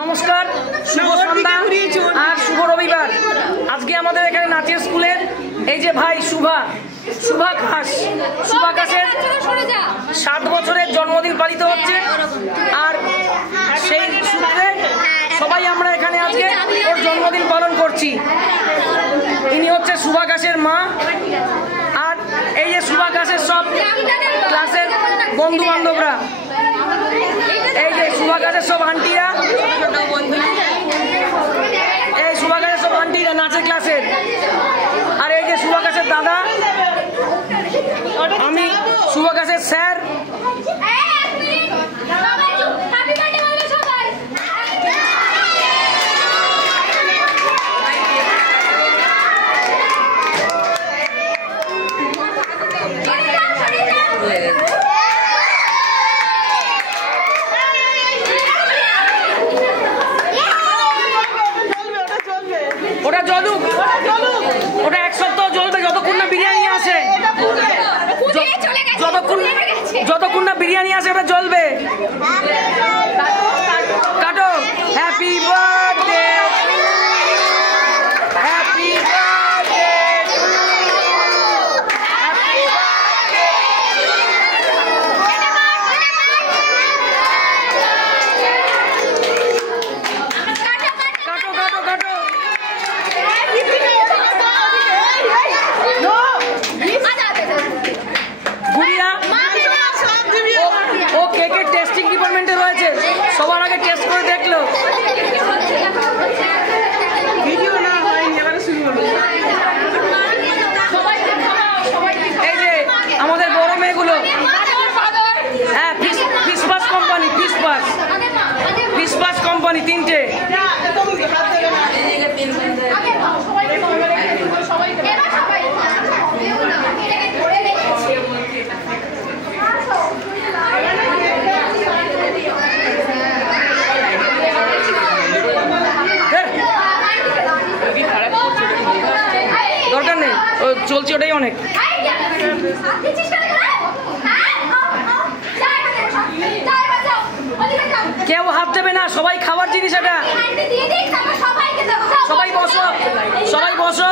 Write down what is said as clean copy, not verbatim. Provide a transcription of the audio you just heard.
নমস্কার, শুভ সন্ধ্যা আর শুভ রবিবার। আজকে আমাদের এখানে নাচের স্কুলের এই যে ভাই শুভা ঘাসের 7 বছরের জন্মদিন পালিত হচ্ছে। আর সেই সূত্রে সবাই আমরা এখানে আজকে ওর জন্মদিন পালন করছি। ইনি হচ্ছে শুভা ঘাসের মা। আর এই যে শুভা ঘাসের সব ক্লাসের বন্ধু বান্ধবরা, এই যে শুভা ঘাসের সব আন্টিরা, এই শুভা ঘাসের সব আন্টিরা নাচের ক্লাসের। আর এই যে শুভা ঘাসের দাদা, আমি শুভা ঘাসের স্যার। ওটা জ্বলুক, ওটা 1 সপ্তাহ জ্বলবে যতক্ষণ না বিরিয়ানি আসে। যতক্ষণ না বিরিয়ানি আসে ওটা জ্বলবে। কাটো। Happy birthday, happy birthday, happy birthday. কাটো কাটো কাটো। ও কেকের টেস্টিং ডিপার্টমেন্টে রয়েছে, সবার আগে টেস্ট করে দেখলো। এই যে আমাদের বড় মেয়েগুলো, হ্যাঁ, ফিসপাস কোম্পানি 3টে। দরকার নেই, ও চলছে, ওটাই অনেক। কেউ হাত দেবে না, সবাই খাবার জিনিস। এটা সবাই বসো, সবাই বসো।